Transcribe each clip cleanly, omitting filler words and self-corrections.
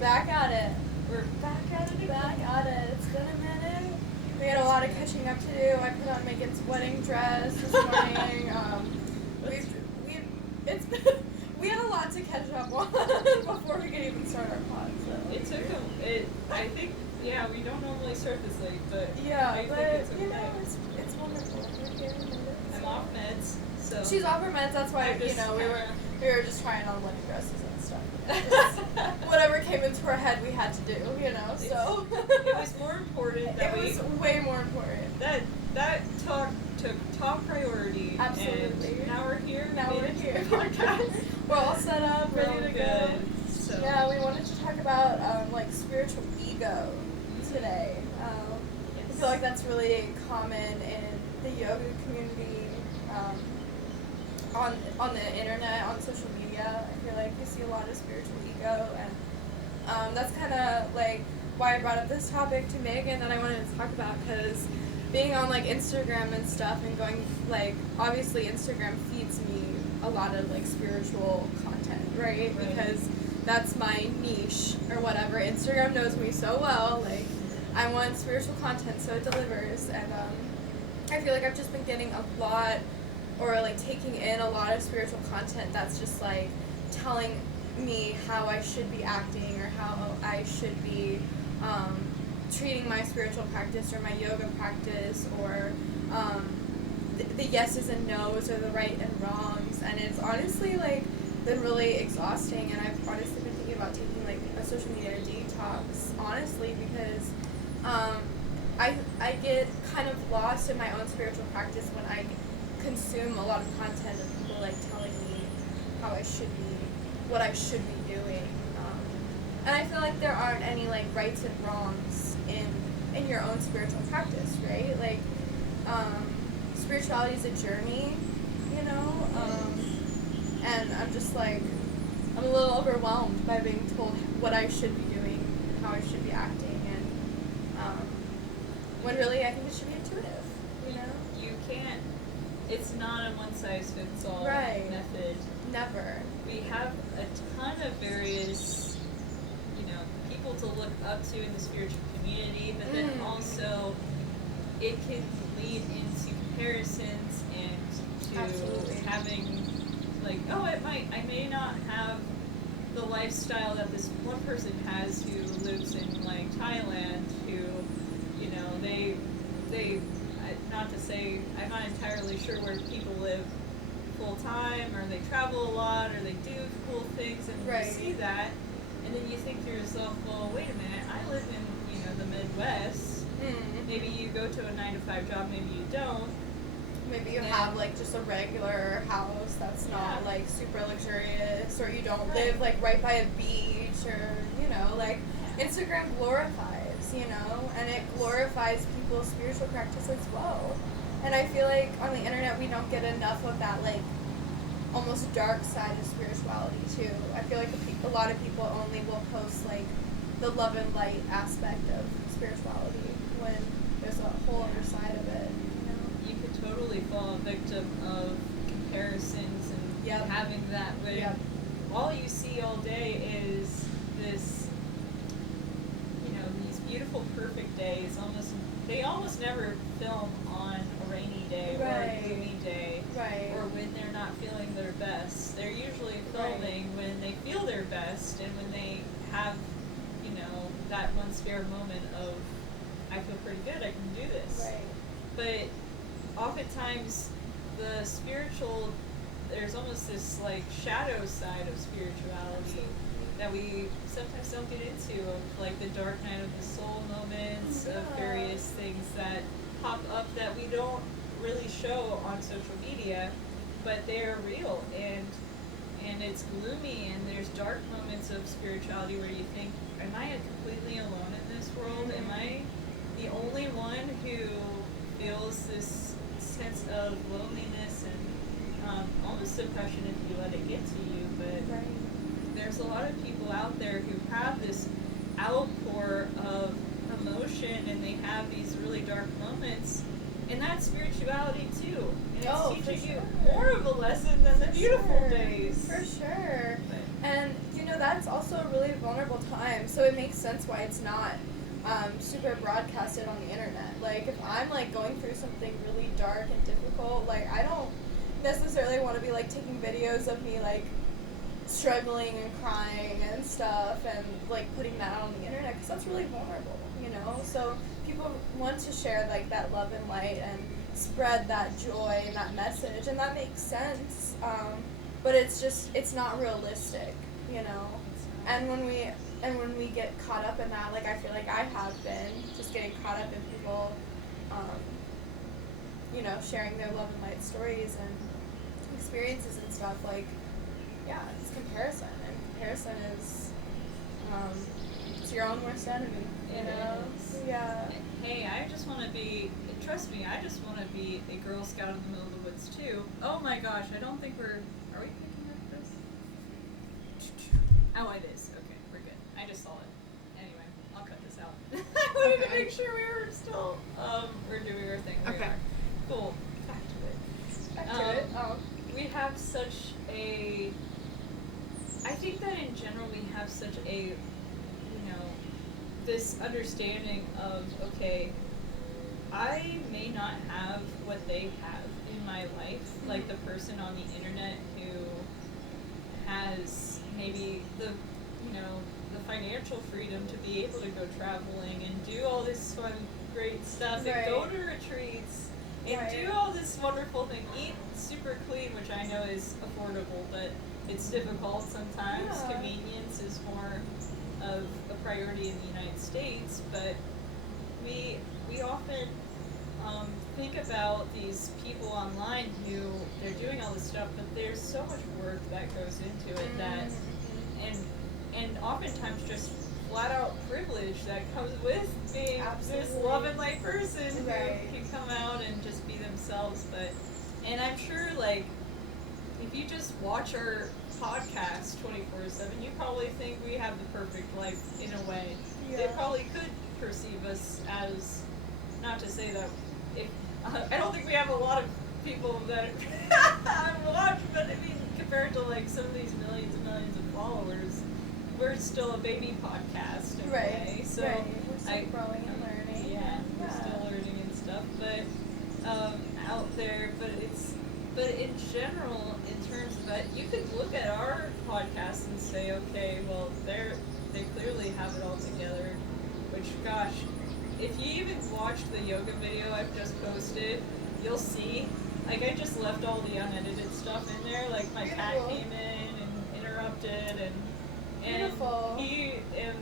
back at it. We're back at it. Back at it. It's been a minute. We had a lot of catching up to do. I put on Megan's wedding dress this morning. We had a lot to catch up on before we could even start our pod. So It took I think, we don't normally start this late, but yeah, I think but it's okay. it's wonderful. We're here in London, I'm off meds, so she's off her meds. That's why we were just trying on wedding dresses and stuff. Just whatever came into our head, we had to do. So it was more important that it was way more important. That talk took top priority. Absolutely. And now we're here. Now we're here. Podcast. We're all set up, ready to go. So. Yeah, we wanted to talk about spiritual ego today. I feel like that's really common in the yoga community, on the internet, on social media. I feel like you see a lot of spiritual ego, and that's kind of like why I brought up this topic to Megan that I wanted to talk about, because being on Instagram and stuff and going obviously Instagram feeds me a lot of spiritual content, right? Because that's my niche or whatever. Instagram knows me so well. I want spiritual content, so it delivers. And I feel like I've just been getting a lot, or taking in a lot of spiritual content that's just telling me how I should be acting or how I should be treating my spiritual practice or my yoga practice, or the yeses and nos or the right and wrongs. And it's honestly been really exhausting, and I've honestly been thinking about taking a social media detox, honestly, because I get kind of lost in my own spiritual practice when I consume a lot of content of people telling me how I should be, what I should be doing, and I feel like there aren't any rights and wrongs in your own spiritual practice, right? Spirituality is a journey, and I'm just I'm a little overwhelmed by being told what I should be doing, how I should be acting, and when really I think it should be intuitive, You can't, it's not a one-size-fits-all method. Never. We have a ton of various, people to look up to in the spiritual community, but then also it can lead into comparisons and to Absolutely. Having I may not have the lifestyle that this one person has who lives in Thailand, who they not to say, I'm not entirely sure where people live full time, or they travel a lot, or they do cool things, and you see that, and then you think to yourself, well, wait a minute, I live in the Midwest. Maybe you go to a 9-to-5 job, maybe you don't. Maybe you have just a regular house that's not super luxurious, or you don't live right by a beach, or Instagram glorifies, and it glorifies people's spiritual practice as well. And I feel like on the internet we don't get enough of that almost dark side of spirituality too. I feel like a lot of people only will post the love and light aspect of spirituality when there's a whole other side of it. You could totally fall victim of comparisons and having that when all you see all day is this, these beautiful perfect days. They almost never film on a rainy day or a gloomy day, or when they're not feeling their best. They're usually filming when they feel their best and when they have, that one spare moment of, I feel pretty good, I can do this. But oftentimes the spiritual, there's almost this shadow side of spirituality that we sometimes don't get into, of the dark night of the soul moments, of various things that pop up that we don't really show on social media, but they're real, and it's gloomy, and there's dark moments of spirituality where you think, am I completely alone in this world? Am I the only one who feels this sense of loneliness and almost depression if you let it get to you? But there's a lot of people out there who have this outpour of emotion, and they have these really dark moments, and that's spirituality too. And it's teaching you more of a lesson than the beautiful days. For sure. And that's also a really vulnerable time, so it makes sense why it's not super broadcasted on the internet. Like, if I'm, like, going through something really dark and difficult, like, I don't necessarily want to be, like, taking videos of me, like, struggling and crying and stuff and, like, putting that out on the internet, because that's really vulnerable, you know? So people want to share, like, that love and light and spread that joy and that message, and that makes sense, but it's not realistic, you know? And when we get caught up in that, like, I feel like I have been just getting caught up in people, you know, sharing their love and light stories and experiences and stuff, like, yeah, it's comparison, and comparison is, it's your own worst enemy, you know? Yeah. Hey, I just want to be, trust me, I just want to be a Girl Scout in the middle of the woods, too. Oh my gosh, I don't think are we picking up this? Oh, it is. Okay, we're good. I just saw it. Anyway, I'll cut this out. I wanted to make sure we were still, we're doing our thing. We are. Cool. Back to it. We have such a, I think that in general we have such a, you know, this understanding of, okay, I may not have what they have in my life, like the person on the internet who has maybe the, you know, the financial freedom to be able to go traveling and do all this fun, great stuff, and go to retreats and do all this wonderful thing, eat super clean, which I know is affordable, but it's difficult sometimes. Convenience is more of a priority in the United States, but we often think about these people online who they're doing all this stuff, but there's so much work that goes into it that, and oftentimes just flat out privilege that comes with being this love and light person who can come out and just be themselves. But, and I'm sure, like, if you just watch our podcast 24/7, you probably think we have the perfect life in a way. They probably could perceive us as, not to say that, I don't think we have a lot of people that watch, but I mean, compared to like some of these millions and millions of followers, we're still a baby podcast in a way. So we're still growing and learning. We're still learning and stuff, but out there, but in general, in terms of that, you could look at our podcast and say, okay, well, they clearly have it all together, which, gosh, if you even watched the yoga video I've just posted, you'll see, like, I just left all the unedited stuff in there, like, my cat came in and interrupted, and he, and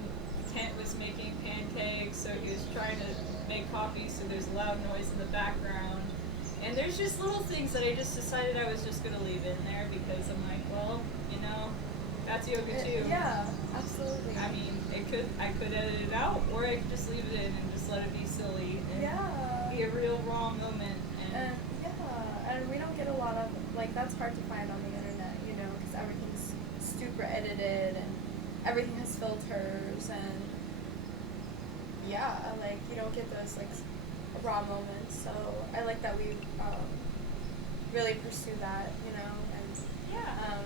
Kent was making pancakes, so he was trying to make coffee, so there's loud noise in the background. And there's just little things that I just decided I was just going to leave in there because I'm like, well, you know, that's yoga too. Yeah, absolutely. I mean, I could edit it out, or I could just leave it in and just let it be silly and be a real raw moment. And we don't get a lot of, like, that's hard to find on the internet, you know, because everything's super edited and everything has filters and like, you don't get those, like, raw moments. So I like that we really pursue that, you know, and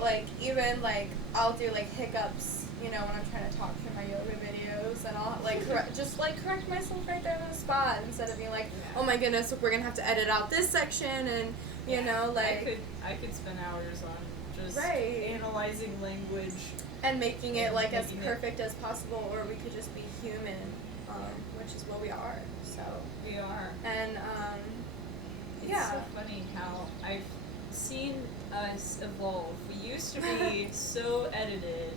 like, even, like, I'll do, like, hiccups, you know, when I'm trying to talk through my yoga videos, and I'll, like, correct myself right there on the spot, instead of being like, oh my goodness, we're gonna have to edit out this section, and, you know, like, I could spend hours on just analyzing language and making it, like, as perfect as possible, or we could just be human, which is what we are. So we are. And it's so funny how I've seen us evolve. We used to be so edited.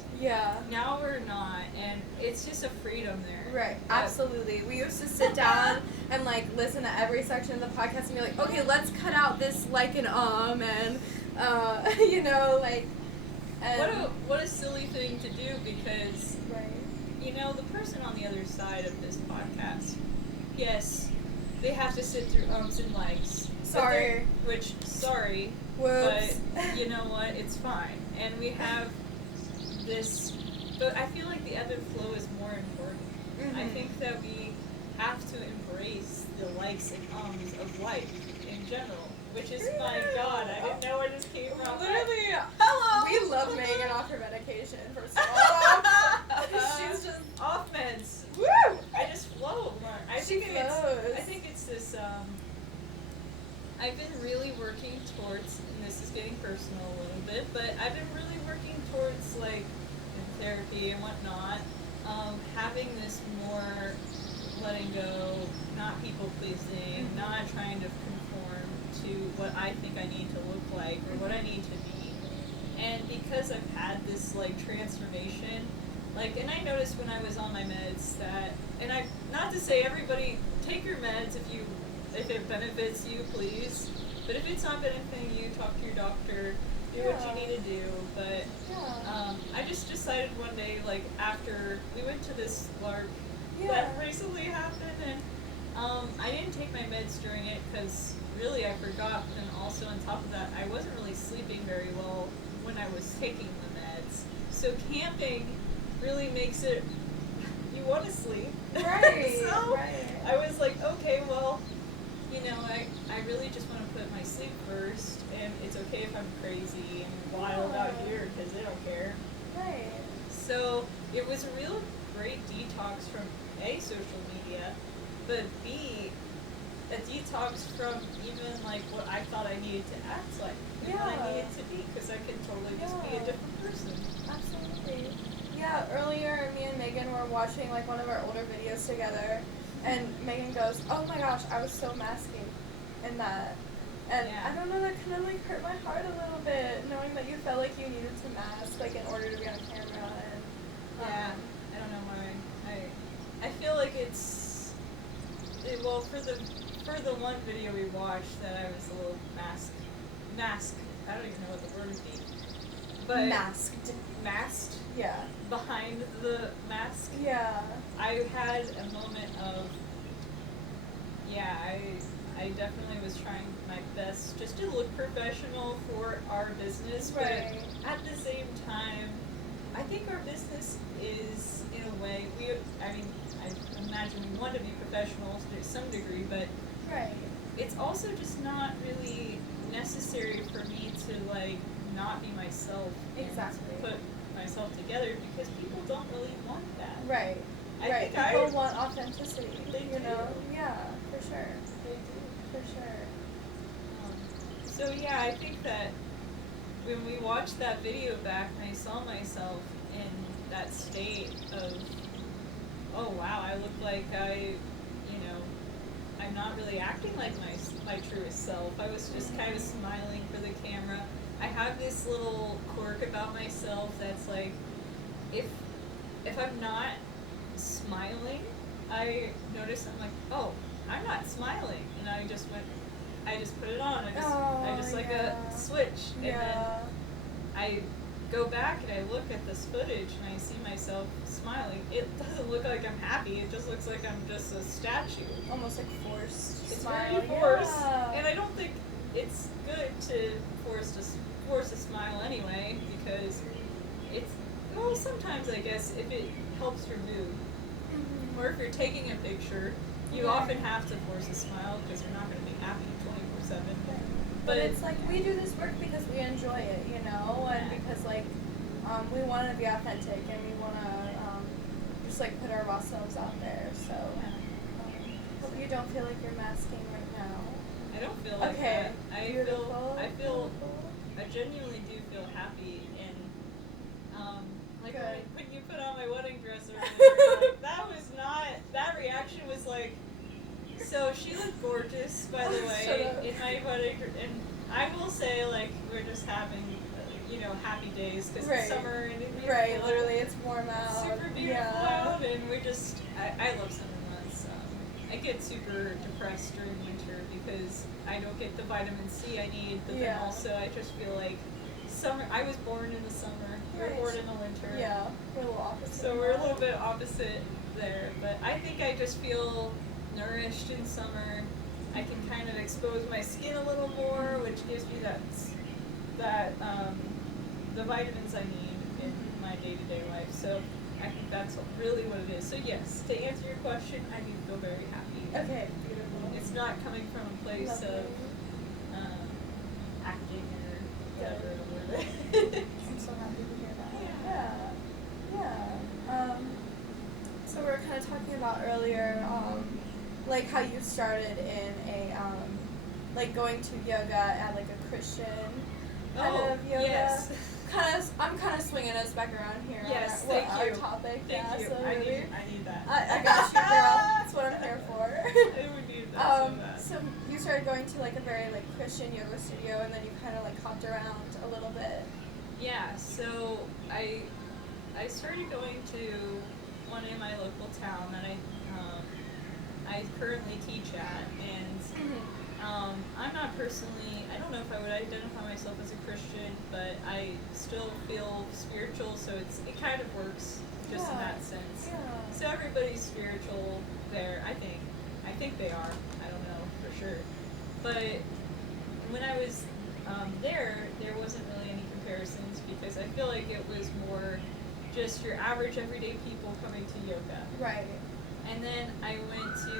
Now we're not, and it's just a freedom there. Right. Absolutely. We used to sit down and, like, listen to every section of the podcast and be like, okay, let's cut out this like and and you know, like, and what a silly thing to do, because you know, the person on the other side of this podcast, yes, they have to sit through ums and likes. Sorry. But you know what? It's fine. And we have this, but I feel like the ebb and flow is more important. I think that we have to embrace the likes and ums of life in general. Which is, my God, I didn't know where this came from. Literally, hello! We love Megan off her medication, first of all. She's just off meds. Woo! I just flow more. I think it's this, I've been really working towards, and this is getting personal a little bit, but I've been really working towards, like, in therapy and whatnot, having this more letting go, not people pleasing, not trying to conform to what I think I need to look like or what I need to be. And because I've had this, like, transformation, like, and I noticed when I was on my meds that, and I, not to say everybody, take your meds if it benefits you, please. But if it's not benefiting you, talk to your doctor, do what you need to do. But I just decided one day, like, after we went to this LARP that recently happened, and I didn't take my meds during it because really I forgot. But then also on top of that, I wasn't really sleeping very well when I was taking the meds. So camping really makes it, you want to sleep. Right. So I was like, okay, well, you know, I really just want to put my sleep first, and it's okay if I'm crazy and wild out here because they don't care. Right. So it was a real great detox from A, social media, but B, a detox from even like what I thought I needed to act like and what I needed to be, because I can totally just be a different person. Absolutely. Yeah, earlier me and Megan were watching like one of our older videos together, and Megan goes, "Oh my gosh, I was so masking in that." And I don't know, that kind of like hurt my heart a little bit, knowing that you felt like you needed to mask like in order to be on camera. And I don't know why. I feel like well, for the one video we watched that I was a little masked. I don't even know what the word would be. But masked. Yeah. Behind the mask. Yeah. I had a moment of, I definitely was trying my best just to look professional for our business, but at the same time, I think our business is, in a way, I imagine we want to be professionals to some degree, but it's also just not really necessary for me to, like, not be myself and put myself together, because people don't really want that. Right. I think people want authenticity. They you know? Yeah, for sure. They do. For sure. So yeah, I think that when we watched that video back and I saw myself in that state of, oh wow, I look like I'm not really acting like my truest self. I was just kind of smiling for the camera. I have this little quirk about myself that's like, if I'm not smiling, I notice I'm like, oh, I'm not smiling, and I just put it on. I just like a switch, and then I go back and I look at this footage and I see myself smiling. It doesn't look like I'm happy. It just looks like I'm just a statue. Almost like forced. It's smile. very forced, and I don't think it's good to force a smile anyway, because sometimes I guess if it helps your mood, or if you're taking a picture, you often have to force a smile because you're not going to be happy 24/7. But it's like, we do this work because we enjoy it, you know, and because like we want to be authentic, and we want to just like put our raw selves out there. So hope you don't feel like you're masking right now. I don't feel like that. I genuinely do feel happy, and like when you put on my wedding dress earlier, like, that reaction was like, so she looked gorgeous, by the way, in my wedding, and I will say, like, we're just having, happy days, because it's summer, and it's beautiful. Literally, it's warm out. Super beautiful out, and I love summer months. I get super depressed during winter because I don't get the vitamin C I need, but then also I just feel like summer, I was born in the summer, you're born in the winter. Yeah, we're a little opposite. So we're a little bit opposite there, but I think I just feel nourished in summer. I can kind of expose my skin a little more, which gives me the vitamins I need in my day-to-day life. So I think that's really what it is. So yes, to answer your question, I do feel very happy. Okay, beautiful. not coming from a place of acting or whatever the word is. I'm so happy to hear that. Yeah. So we were kind of talking about earlier, like how you started in a, like going to yoga at like a Christian kind of yoga. Yes. I'm kind of swinging us back around here. Yes, on our topic. Thank you. So I really, need that. I got you, girl. That's what I'm here for. I would need that so bad. So you started going to like a very like Christian yoga studio, and then you kind of like hopped around a little bit. Yeah. So I started going to one in my local town that I currently teach at, and I'm not personally, I don't know if I would identify myself as a Christian, but I still feel spiritual, so it kind of works just in that sense. Yeah. So everybody's spiritual there, I think. I think they are. I don't know for sure. But when I was there wasn't really any comparisons, because I feel like it was more just your average everyday people coming to yoga. Right. And then I went to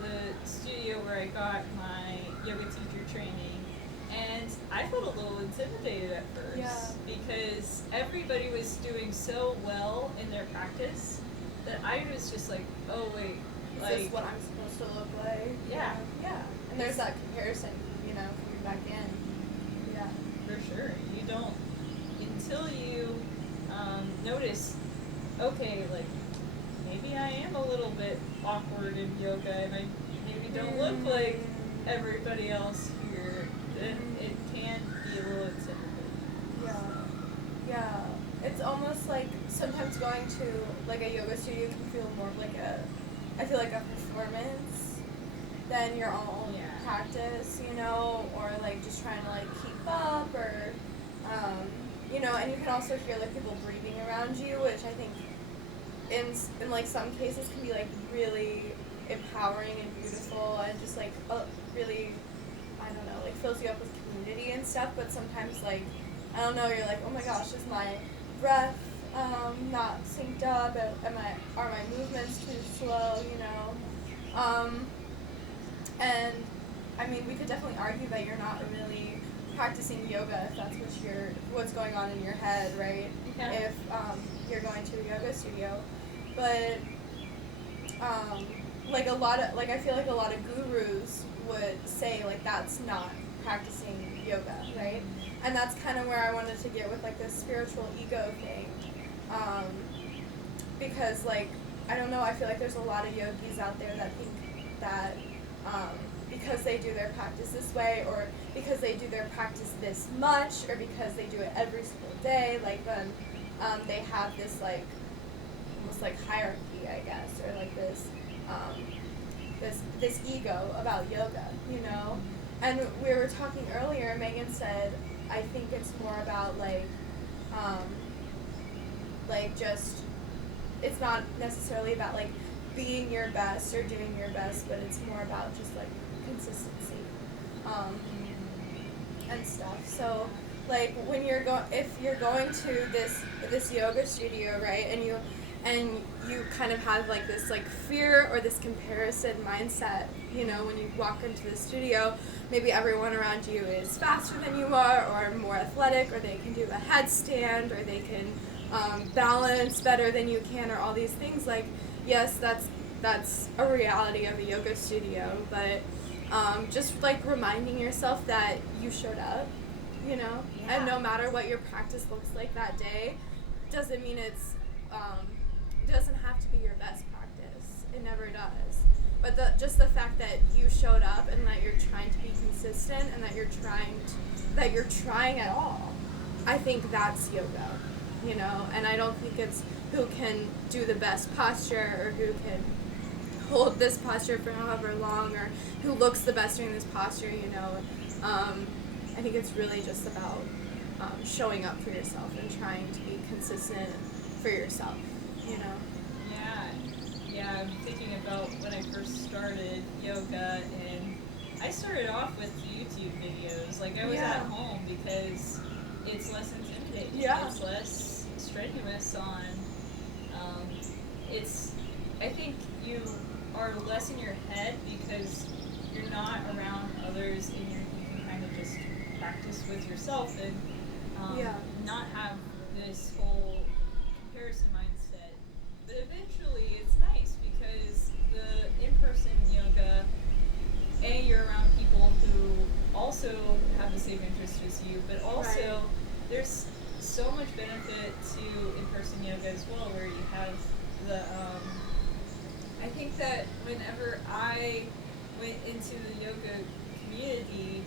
the studio where I got my yoga teacher training, and I felt a little intimidated at first because everybody was doing so well in their practice that I was just like, oh wait, is this what I'm supposed to look like? Yeah. And there's that comparison, coming back in. Yeah. For sure. You don't, until you notice, okay, like, maybe I am a little bit awkward in yoga, and I maybe don't look like everybody else here, then it can be a little intimidating. Yeah. It's almost like sometimes going to like a yoga studio can feel more like I feel like a performance than your own practice, or like just trying to like keep up, or and you can also hear like people breathing around you, which I think in like some cases can be like really empowering and beautiful, and just like really, I don't know, like fills you up with community and stuff. But sometimes like, I don't know, you're like, oh my gosh, is my breath not synced up? Are my movements too slow? And I mean, we could definitely argue that you're not really practicing yoga if that's what's going on in your head, right? Yeah. If you're going to a yoga studio, but I feel like a lot of gurus would say like that's not practicing yoga, right? And that's kind of where I wanted to get with like this spiritual ego thing, because like, I don't know, I feel like there's a lot of yogis out there that think that because they do their practice this way, or because they do their practice this much, or because they do it every single day, like then they have this like almost like hierarchy, I guess, or like this this ego about yoga, And we were talking earlier, Megan said, I think it's more about just, it's not necessarily about like being your best or doing your best, but it's more about just like consistency and stuff. So like when if you're going to this yoga studio, right, and you kind of have like this like fear or this comparison mindset, when you walk into the studio, maybe everyone around you is faster than you are, or more athletic, or they can do a headstand, or they can balance better than you can, or all these things. Like, yes, that's a reality of a yoga studio, but just like reminding yourself that you showed up, and no matter what your practice looks like that day, doesn't mean it doesn't have to be your best practice. It never does. But just the fact that you showed up, and that you're trying to be consistent, and that you're trying at all, I think that's yoga, and I don't think it's who can do the best posture, or who can hold this posture for however long, or who looks the best doing this posture, I think it's really just about showing up for yourself and trying to be consistent for yourself, Yeah, I'm thinking about when I first started yoga, and I started off with YouTube videos. Like, I was at home because it's less intimidating. Yeah. It's less strenuous on, I think you are less in your head because you're not around others and you can kind of just practice with yourself and not have this whole comparison mindset. But eventually it's nice because the in-person yoga, you're around people who also have the same interests as you, but also there's so much benefit to in-person yoga as well, where you have the I think that whenever I went into the yoga community,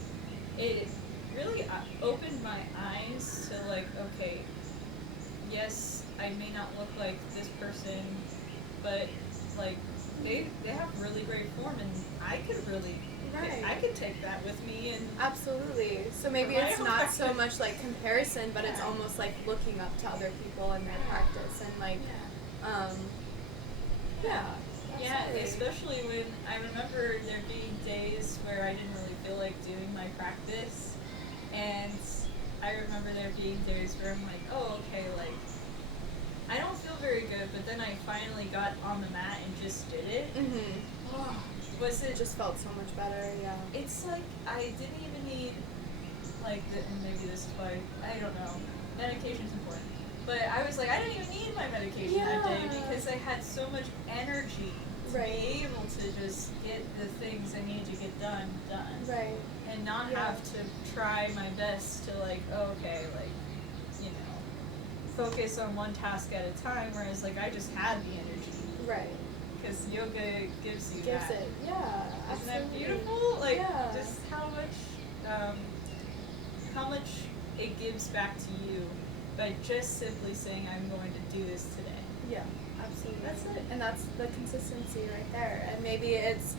it really opened my eyes to like, okay, yes, I may not look like this person, but like they have really great form, and I could really I could take that with me. And absolutely. So maybe it's not so much like comparison, but it's almost like looking up to other people and their practice and like especially when I remember there being days where I didn't really feel like doing my practice, and I remember there being days where I'm like, oh, okay, like I don't feel very good, but then I finally got on the mat and just did it. It just felt so much better, It's like I didn't even need, like, and maybe this is why, I don't know, medication's important. But I was like, I didn't even need my medication that day because I had so much energy to be able to just get the things I need to get done. And not have to try my best to, like, oh, okay, like, you know, focus on one task at a time, whereas, like, I just had the energy. Because yoga gives you that. It, absolutely. Isn't that beautiful? Like, just how much it gives back to you by just simply saying, I'm going to do this today. Yeah, absolutely. That's it. And that's the consistency right there. And maybe it's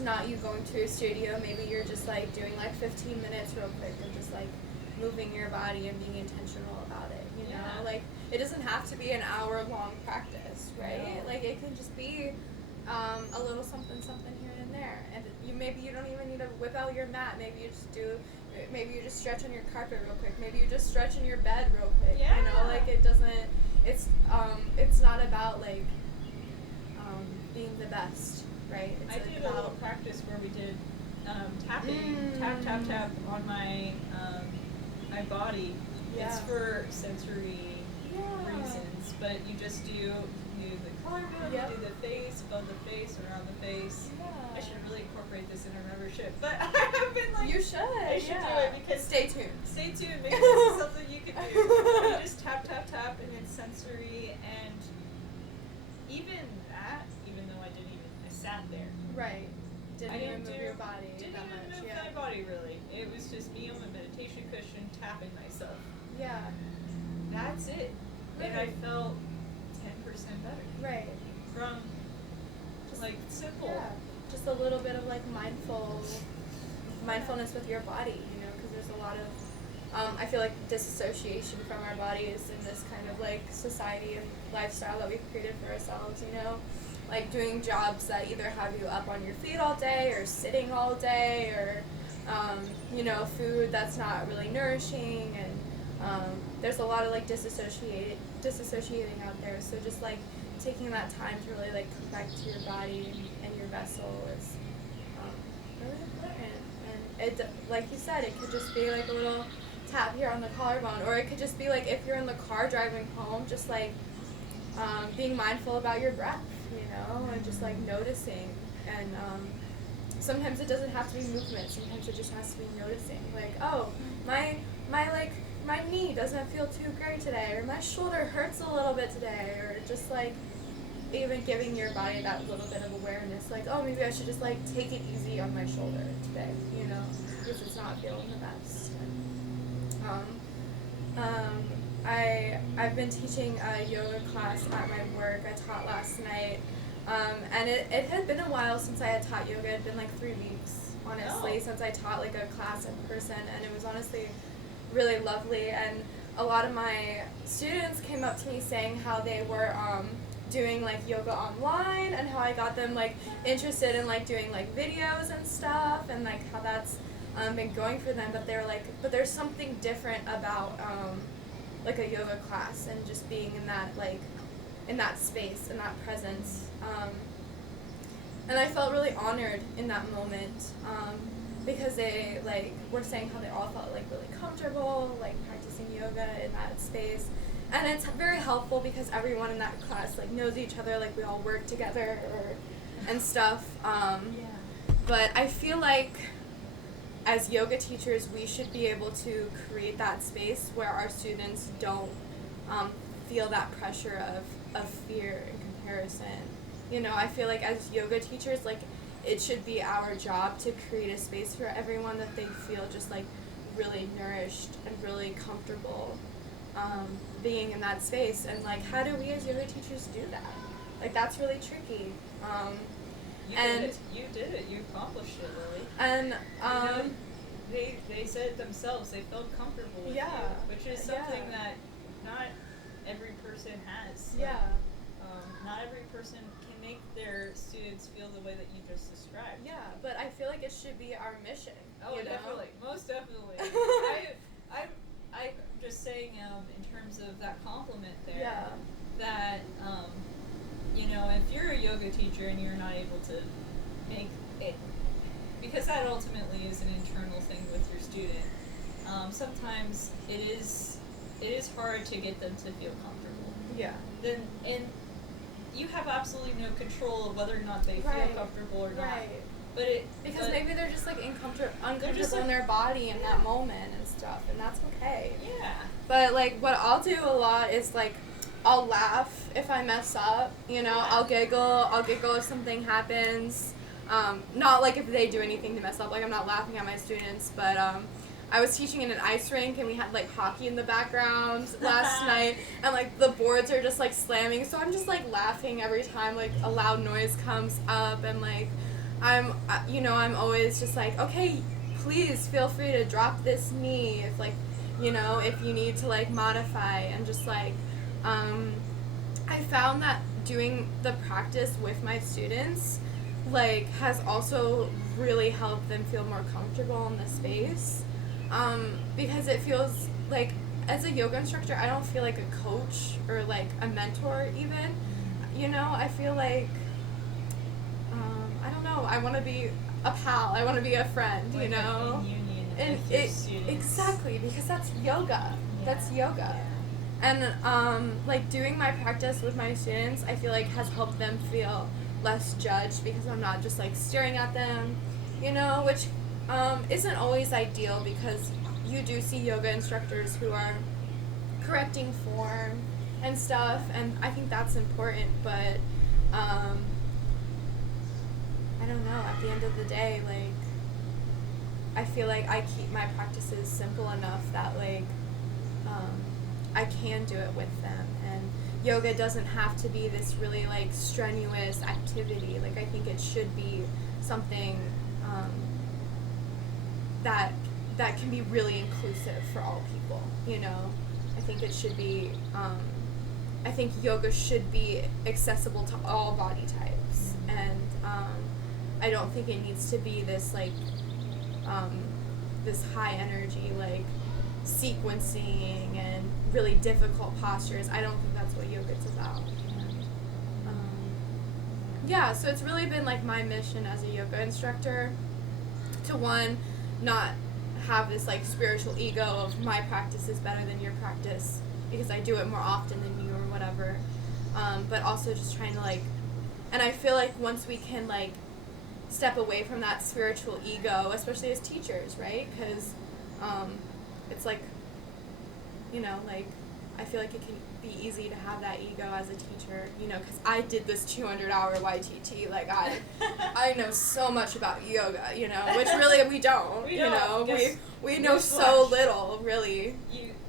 not you going to a studio, maybe you're just like doing like 15 minutes real quick and just like moving your body and being intentional about it, you know? Like, it doesn't have to be an hour-long practice, right? No. Like, it can just be a little something here and there. And maybe you don't even need to whip out your mat. Maybe you just stretch on your carpet real quick. Maybe you just stretch in your bed real quick. You know, like, it's not about, like, being the best, right? I did a little practice where we did tapping, tap on my body. It's for sensory reasons, but you just do the collarbone, you do the face, above the face, around the face. I should really incorporate this in our membership, but I have been like, you should. I should do it because stay tuned. Maybe this is something you can do. You just tap, and it's sensory, and even that, even though I sat there. Didn't even move your body. Didn't even move my body really. It was just me on my meditation cushion tapping myself. That's it. And I felt 10% better. From just like simple. Just a little bit of like mindfulness with your body, you know, because there's a lot of I feel like disassociation from our bodies in this kind of like society and lifestyle that we've created for ourselves, you know. Like doing jobs that either have you up on your feet all day or sitting all day or, you know, food that's not really nourishing, and there's a lot of like disassociating out there. So just like taking that time to really like connect to your body and your vessel is really important. And it, like you said, it could just be like a little tap here on the collarbone, or it could just be like if you're in the car driving home, just like being mindful about your breath, you know, and just like noticing. And sometimes it doesn't have to be movement. Sometimes it just has to be noticing. Like, oh, my knee doesn't feel too great today, or my shoulder hurts a little bit today, or just like even giving your body that little bit of awareness. Like, oh, maybe I should just like take it easy on my shoulder today, you know, because it's not feeling the best. I've been teaching a yoga class at my work. I taught last night, and it had been a while since I had taught yoga. It had been like 3 weeks, honestly, since I taught like a class in person, and it was honestly really lovely. And a lot of my students came up to me saying how they were doing like yoga online, and how I got them like interested in like doing like videos and stuff, and like how that's been going for them. But they're like, but there's something different about like a yoga class and just being in that like in that space, in that presence. And I felt really honored in that moment, because they, like, were saying how they all felt, like, really comfortable, like, practicing yoga in that space. And it's very helpful because everyone in that class, like, knows each other, like, we all work together and stuff. But I feel like as yoga teachers, we should be able to create that space where our students don't feel that pressure of fear and comparison. You know, I feel like as yoga teachers, like, it should be our job to create a space for everyone that they feel just, like, really nourished and really comfortable being in that space. And, like, how do we as yoga teachers do that? Like, that's really tricky. You did it. You accomplished it, Lily. And they said it themselves. They felt comfortable with you, which is something that not every person has. Like, not every person can make their students feel the way that you just described. Yeah, but I feel like it should be our mission. Oh, definitely, most definitely. I'm just saying, in terms of that compliment there, that you know, if you're a yoga teacher and you're not able to make it, because that ultimately is an internal thing with your student, sometimes it is hard to get them to feel comfortable. Yeah. And you have absolutely no control of whether or not they feel comfortable or not. Right. Because maybe they're just, like, uncomfortable just, like, in their body in that moment and stuff, and that's okay. Yeah. But, like, what I'll do a lot is, like, I'll laugh if I mess up, you know, I'll giggle if something happens, not, like, if they do anything to mess up, like, I'm not laughing at my students, but, I was teaching in an ice rink, and we had, like, hockey in the background last night, and, like, the boards are just, like, slamming, so I'm just, like, laughing every time, like, a loud noise comes up, and, like, I'm always just like, okay, please feel free to drop this knee if, like, you know, if you need to, like, modify, and just, like, I found that doing the practice with my students, like, has also really helped them feel more comfortable in the space, because it feels like, as a yoga instructor, I don't feel like a coach or, like, a mentor even, you know, I feel like, I don't know, I want to be a pal, I want to be a friend, like, you know? In union with your students. Exactly, because that's yoga. That's yoga. And, like, doing my practice with my students, I feel like has helped them feel less judged, because I'm not just, like, staring at them, you know, which isn't always ideal, because you do see yoga instructors who are correcting form and stuff, and I think that's important, but I don't know, at the end of the day, like, I feel like I keep my practices simple enough that, like, I can do it with them, and yoga doesn't have to be this really, like, strenuous activity. Like, I think it should be something that can be really inclusive for all people, you know? I think it should be, I think yoga should be accessible to all body types, and I don't think it needs to be this, like, this high energy, like, sequencing and really difficult postures. I don't think that's what yoga's about. Yeah, so it's really been, like, my mission as a yoga instructor to, one, not have this, like, spiritual ego of my practice is better than your practice because I do it more often than you or whatever, but also just trying to, like, and I feel like once we can, like, step away from that spiritual ego, especially as teachers, right? Because it's like, you know, like, I feel like it can be easy to have that ego as a teacher, you know, because I did this 200-hour YTT, like, I know so much about yoga, you know, which really we don't, you know, we know so little, really.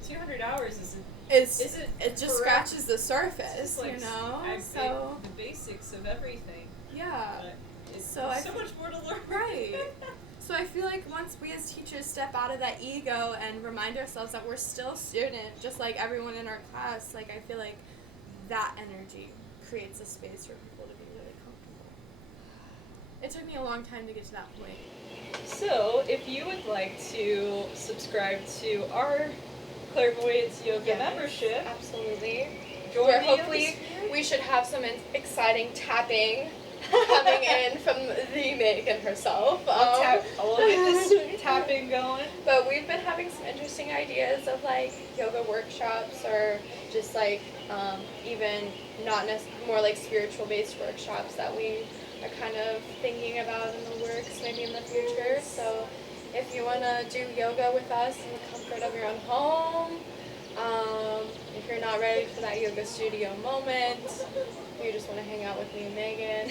200 hours it just scratches the surface, like, you know, so the basics of everything. Yeah. There's so much more to learn. Right. So I feel like once we as teachers step out of that ego and remind ourselves that we're still students, just like everyone in our class, like, I feel like that energy creates a space for people to be really comfortable. It took me a long time to get to that point. So, if you would like to subscribe to our Clairvoyance Yoga membership, Absolutely. join Where the hopefully yoga spirit. we should have some exciting tapping coming in from the Megan herself. We'll get this tapping going. But we've been having some interesting ideas of like yoga workshops or just like even not more like spiritual based workshops that we are kind of thinking about in the works maybe in the future. So if you want to do yoga with us in the comfort of your own home, if you're not ready for that yoga studio moment, you just want to hang out with me and Megan,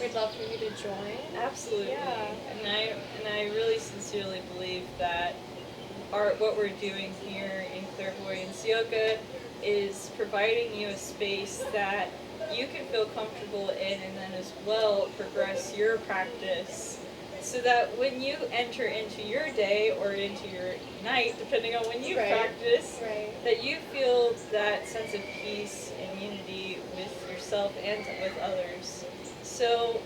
we'd love for you to join. Absolutely. Yeah. And I really sincerely believe that what we're doing here in Clairvoyance Yoga is providing you a space that you can feel comfortable in, and then as well progress your practice so that when you enter into your day or into your night, depending on when you practice, that you feel that sense of peace and unity with yourself and with others. So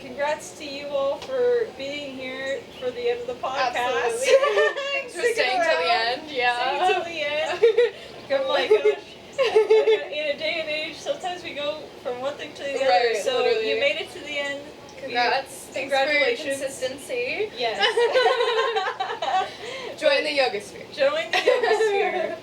congrats to you all for being here for the end of the podcast. Absolutely. Just staying till the end, yeah. Staying till the end. Oh my gosh. In a day and age, sometimes we go from one thing to the other. So literally. You made it to the end. Congrats. Congratulations. Thanks for your consistency. Yes. Join the yoga sphere. Join the yoga sphere.